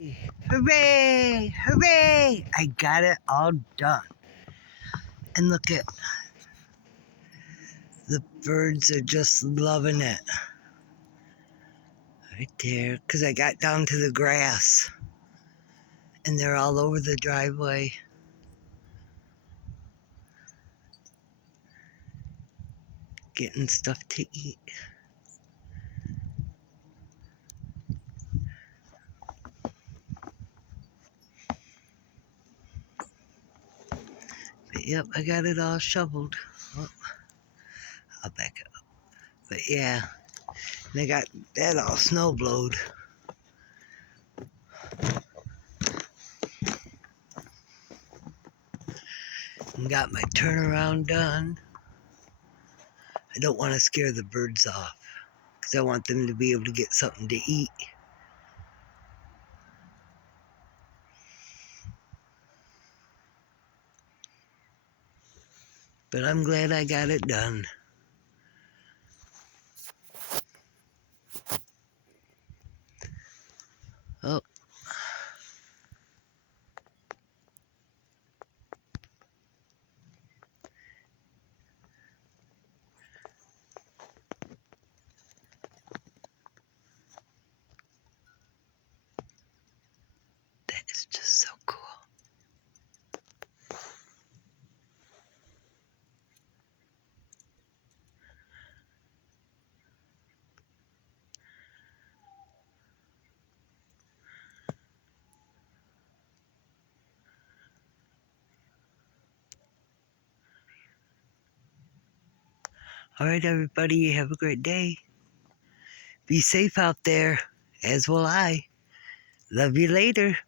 Hooray! Hooray! I got it all done. And look at the birds are just loving it. Right there. Because I got down to the grass. And they're all over the driveway. Getting stuff to eat. But yep, I got it all shoveled. Oh, I'll back up. But yeah, and I got that all snow blowed. And got my turnaround done. I don't want to scare the birds off because I want them to be able to get something to eat. But I'm glad I got it done. Oh, that is just so cool. All right, everybody, have a great day. Be safe out there, as will I. Love you later.